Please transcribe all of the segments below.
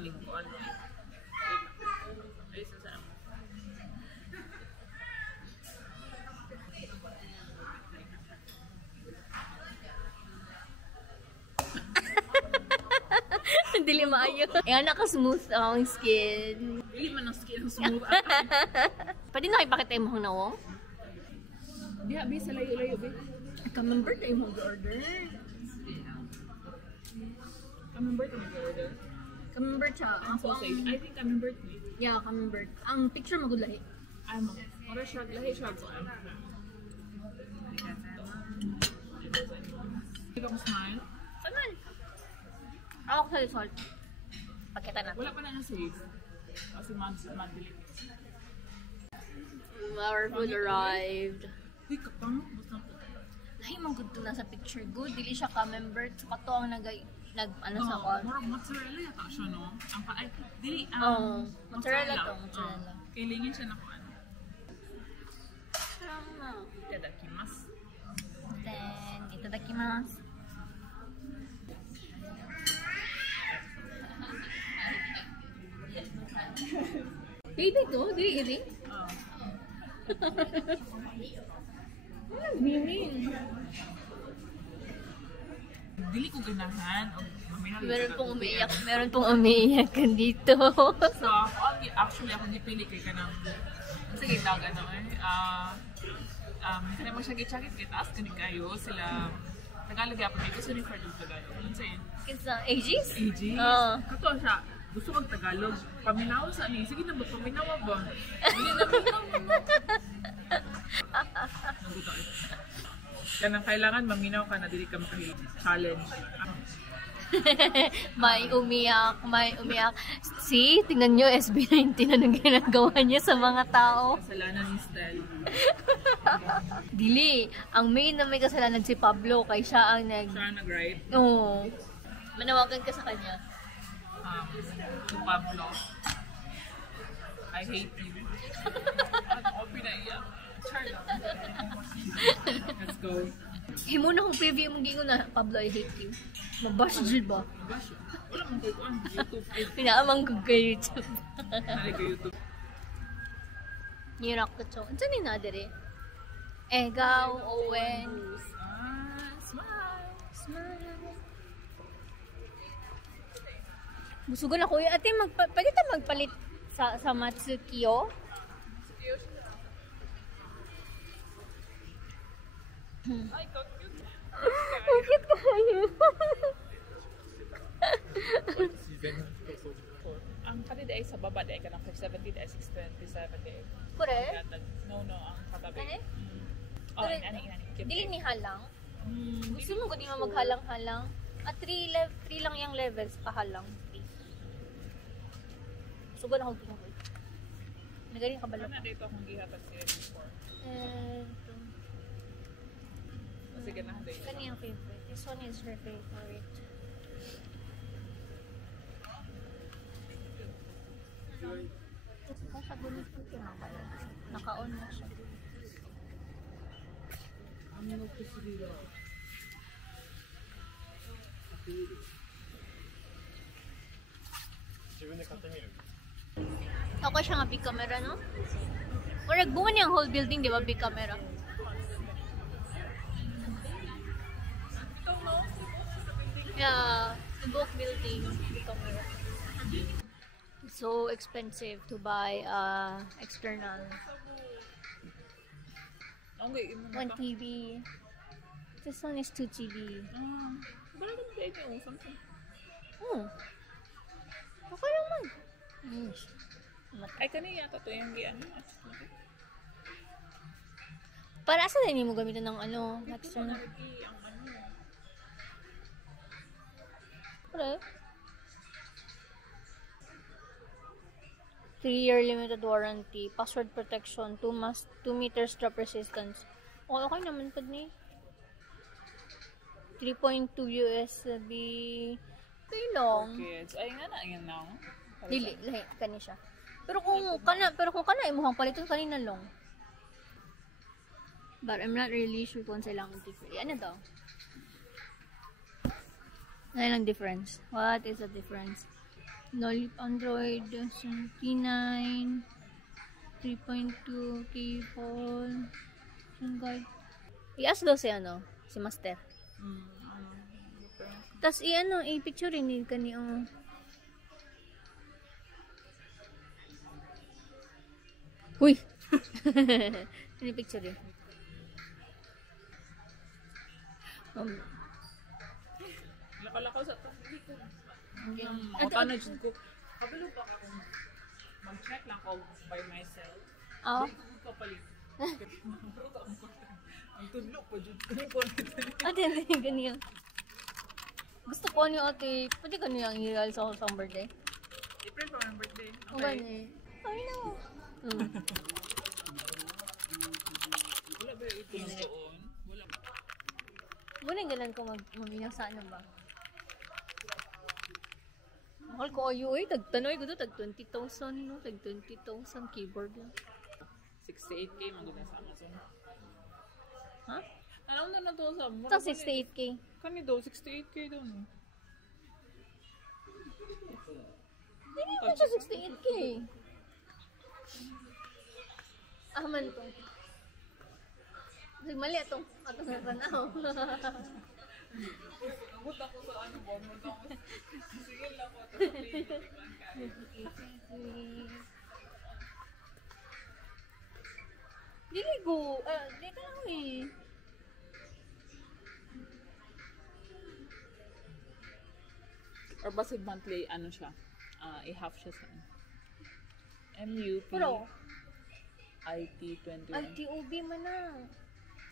malingkuan. Ay, saan? Dili maayo. Ayan, naka-smooth ang skin. Dili man ang skin ang smooth. Pwede na ipakita yung mga nawong? Diha, be, sa layo-layo, be. Camembert na yung mag-order. Camembert ang mag-order. Camembert siya. Ang sausage. I think camembert, be. Yeah, camembert. Ang picture magudlahi. Ay, mo. Para siya, lahi siya ko. Di ba ko smile? Saman. Ako sa result. Pakita na. Wala pa na na-save. Kasi mandili. Our food arrived. Uy, kapang. Basta ko. Lahi mong good to na sa picture. Good. Dili siya camembert. So, kato ang ano sa kwan. Murag mozzarella yata siya, no? Ang pa, ay, dili, mozzarella to. Mozzarella. Kailingin siya na ko, ano. Tama. Itadakimasu. Then, itadakimasu. Baby to? Dili iri? Meaning. Dili ko ganahan. Meron pong umiiyak dito. So, actually, ako nipili kay ka ng, sige, daga na kaya mo siya gitsakit kay taas, kanig kayo, sila, Tagalog yapon may gusto ni Ferdinand Tagalog. Ano sa'yo? Kinsa? Aegis? Aegis? Kato siya, gusto mag-Tagalog. Paminaw sa ani. Sige na ba, paminawa ba? Hindi na paminaw mo. Naguto ito. Yan ang kailangan, maminaw ka na dili ka challenge. May umiyak. See, tingnan nyo, SB19 anong ginagawa niya sa mga tao. Kasalanan ni Stel. Dili, ang main na may kasalanan si Pablo, kay siya ang nag-write? Oo. Manawagan ka sa kanya. To Pablo, I hate you. Ano ko pinaiyak? Let's go. Himo na kung preview mong gingo na, Pablo, I hate you. Mabash jud ba? Mabash? Wala mong kukuan. YouTube. Pinaamang ko kay YouTube. Nari ka YouTube. Nirak ko chong. Ano ni nadere? Egaw, Owen. Smile. Busugan ako yun. Ate, pwede tayo magpalit sa Matsukiyo? Ay, cute. Cute kayo. Ang kanina ay sa baba ay ka ng 570 ay 627 ay. Kure? No, ang katabi. Ano? Oh, ani. Dili ni halang? Gusto mo ko di mo maghalang-halang? At 3 lang yung levels pahalang. Sugan ako ginagay. Nagaling ka ba lang? Ano dito akong gihatag siya before? Sige na, dito. Kani ang favorite. This one is her favorite. Kasagulit ko kinakaya. Naka-on na siya. Ano ko sila? Okay siya nga big camera, no? Or nagbuwan niya ang whole building, di ba? Big camera. Yeah, the both building, big camera. So expensive to buy external. Okay, 1 TV. This one is 2 TV. Wala ka na mo something. Okay lang man. Ay, kanina yata ito yung ano. Para asa na mo gamitin ng ano? External. Correct. 3-year limited warranty, password protection, 2 meters drop resistance. Okay naman pad ni. 3.2 USB. Okay long. Okay, ay nga na, yan na. Dili, lahi kani siya. Pero kung kana imuhang paliton kanina long. But I'm not really sure kung saan lang difference. Ano daw? Ano lang difference? What is the difference? Lollip Android 79 3.2 K-Fall. Guard. I-ask daw si si Master. Tas i-picture rin ka niyo. Uy! Picture rin. Nakalakaw sa tabi ko. Yung mga panadjud ko. Kabalo pa ako. Mag-check lang ako by myself. Oo. Hindi ko kapalit. Ang tudlo pa dyan. Ate, ganyan. Gusto ko niyo ate, pwede ka niyo ang i-real sa birthday? April pa my birthday. Okay. Ay na. Wala ba ito doon? Wala ba? Muna galan ko maminaw sa ba? Mahal ko ayo tagtanoy ko tag 20,000 no, tag 20,000 keyboard lang. 68K maganda sa Amazon. Ha? Ano na to sa mo? Tag 68K. Kani daw 68K daw no. Hindi ko siya 68K. Aman to. Mali atong sa tanaw. Nabot ako sa ba? Sige lang ako. Dili go. Di ka lang eh. Or basid monthly, siya? I-half siya sa MUP Pero, IT21. TOB man na.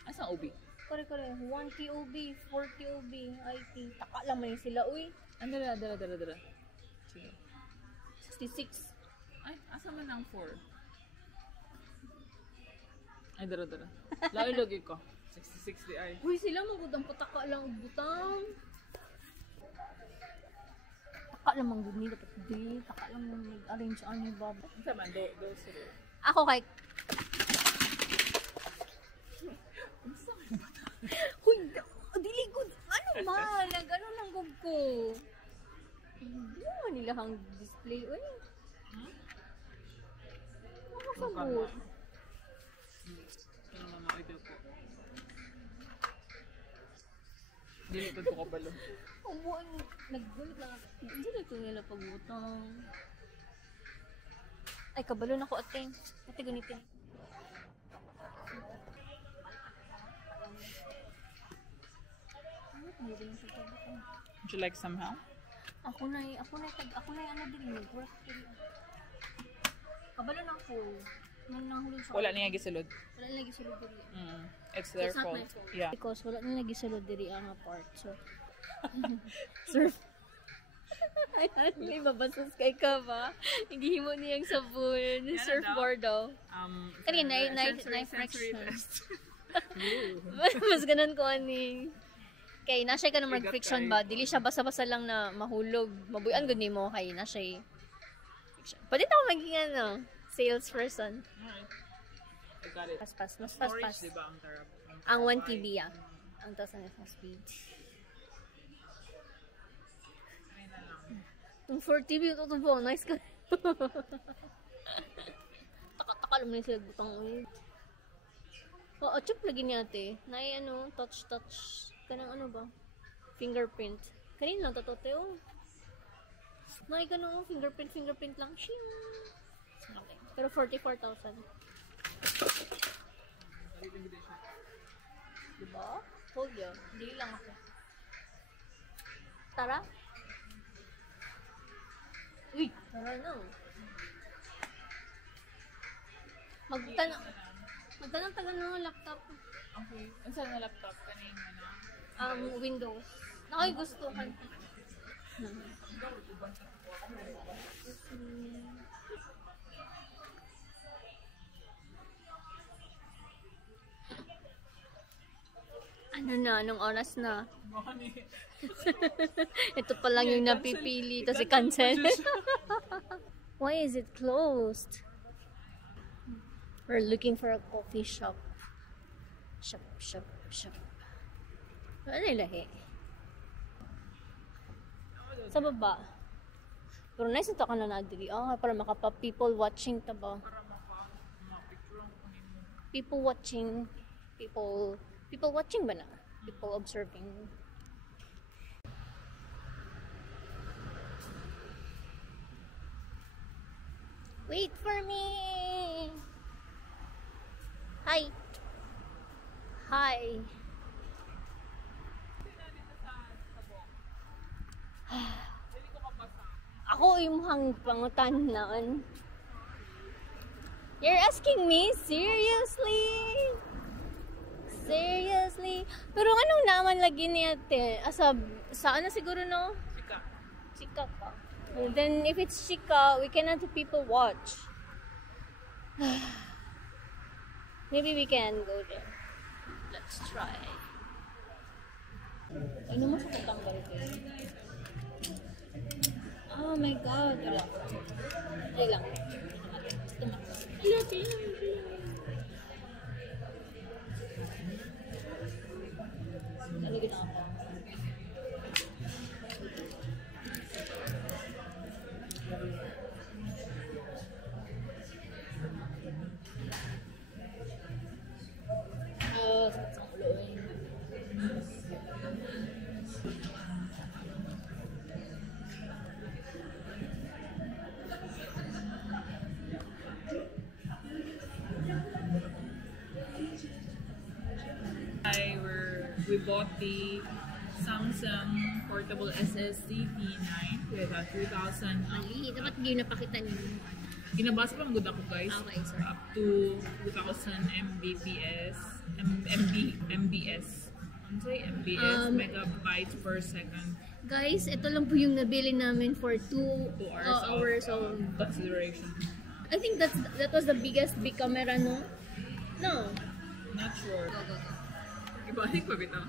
Asang OB? Kore. 1 TOB, 4 TOB, IT. Taka lang man sila, uy. Dala. Sige. 66. Ay, asa man ang 4? Ay, dala. Lagi ko. 66 di ay. Uy, sila magudang pataka lang og butang. Taka lang man gud nila pati. Taka lang man nag-arrange ani baba. Unsa man do sila. Ako kay Huy, dili ko. Ano man? Nag-ano lang gug ko. Hindi naman nila hang display. Uy. Ano sabot? Ano naman ito ko. Dili ko kabalo. Umuan, nag-gulit lang ako. Hindi na ito nila pag-utang. Ay, kabalo na ko ate. Ate, ganitin. Would you like somehow? Ako na din. Work din. Kabalo na ako. Nanahulog sa Wala niya gisulod. Wala na lagi sulod diri. It's their It's not fault. my fault. Yeah. Because wala na lagi sulod diri ang part. So, surf. Ay, may mabasas kay ka ba? Nagihimo niyang sabon. Surfboard daw. Kanina, knife friction. Mas ganun ko ani. Kay nasay ka na mag-friction ba? Dili siya basa-basa lang na mahulog. Mabuyan gud nimo kay nasay friction. Pwede tayo maging salesperson. Alright. I got it. Mas Storage, diba ang tarap? Ang 1 TB ang taas na speed. Ay na lang. Yung 4 TB ito po, nice ka. Taka lang na sila butang ulit. Oo, chup lagi niya ate. Nai touch. Kanang ba? Fingerprint. Kanin lang tatote oh. Nai ganun fingerprint lang. Shing. Okay. Pero 44,000. Diba? Hold yun. Hindi lang ako. Tara. Uy, tara na. Magtanong tagal ng laptop. Okay. Ang saan na laptop? Kanina na? Windows. Nakay gustuhan. Ano na? Anong oras na? Ito pa lang yung napipili. Tapos i-cancel. Why is it closed? We're looking for a coffee shop. Shop. Ano yung lahi? Sa baba. Pero nice ito ka na nadiri. Para makapa people watching ta ba? Para mapicture ang kunin mo. People watching. People watching ba na? People observing. Wait for me! Hi! Hi! Hindi ko mabasa. Ako yung hang pangutan. You're asking me? Seriously? Seriously? Pero anong naman lagi niya ate? Sa ano siguro no? Sika. Chika ka. And then if it's chika, we cannot people watch. Maybe we can go there. Let's try. Ano mo sa katanggal ko? Oh my god. Wala. Ay lang. Ano ginawa ko? Sakit sa ulo eh. We bought the Samsung portable SSD T9 with a 3000 Mali, dapat hindi napakita niyo. Ginabasa pa magod ako guys. Okay, sorry. Up to 2000 Mbps. MBS. Ano say? MBS, megabytes per second. Guys, ito lang po yung nabili namin for 2 2 hours of consideration. I think that was the biggest big camera, no? No. Not sure. Go. Ibalik pa bito.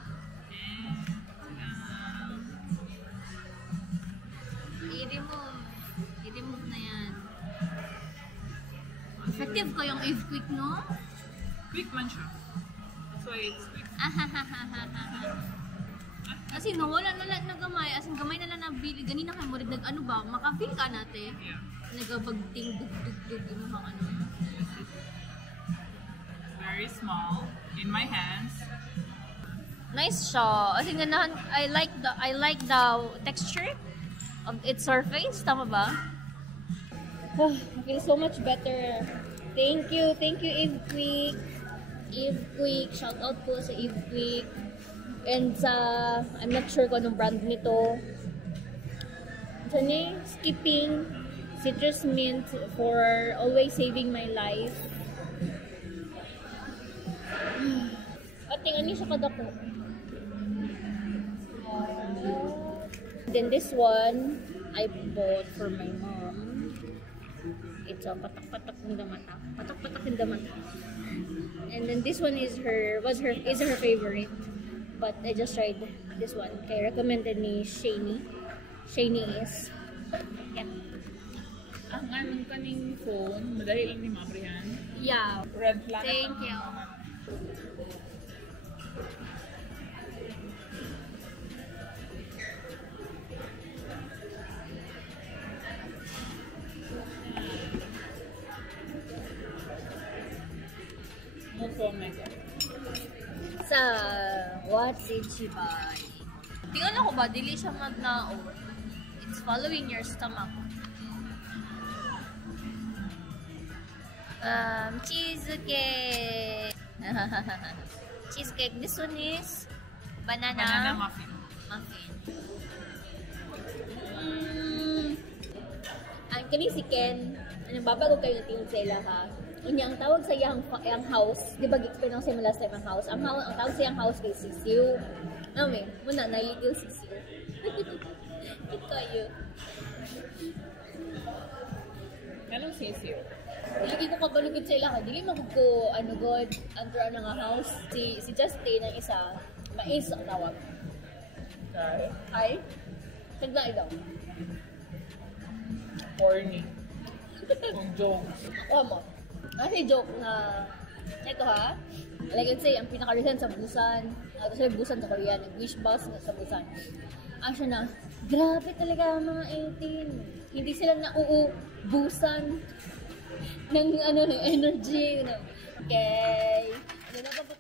I-remove na yan. Effective ko yung Quick, no? Quick man siya. That's why it's quick. Kasi no, wala na gamay. As in, gamay na lang nabili. Ganina kayo mo rin ano ba? Makafeel ka natin. Yeah. Nagabagting dug-dug-dug yung mga ano. Very small in my hands. Nice siya. As in, ganahan, I like the texture of its surface. Tama ba? I feel so much better. Thank you, Eve Quick. Shout out po sa Eve Quick. And sa, I'm not sure kung anong brand nito. Ito na Skipping Citrus Mint for always saving my life. Ating ano siya kadako. Then this one, I bought for my mom. It's a patak-patak ng mata. Patak-patak ng mata. And then this one is her favorite. But I just tried this one. Kaya recommended ni Shani. Shani is, yeah. Ang anong kaning phone, madali lang ni Mabrihan. Yeah. Red flag. Thank you. No phone na ito. Sa what did she buy? Tingnan ako ba, dili siya magnao. It's following your stomach. Cheesecake. Cheesecake. This one is banana muffin. Ang kani si Ken, anong babago kayo na tingin sa ila ha? Unya, ang tawag sa iyang house, di ba gi-explain ako sa imo last time ang house? Ang tawag sa iyang house kay Sisiu. Amen, muna na little Sisiu. Ikayo. Anong sisiyo? Lagi ko kabalugid sa ila ha. Dili mo ko ano god under ano nga house. Si Justin ang isa, mais ang tawag. Okay. Ay, tagna daw. Corny. Kung jokes. Ako mo. Kasi joke na, ito ha, like let's say, ang pinaka-recent sa Busan, sa Busan sa Korea, nag-wish bus na sa Busan. Ang siya na, Grabe talaga ang mga 18. Hindi sila nauubusan ng energy. Okay. Ano na ba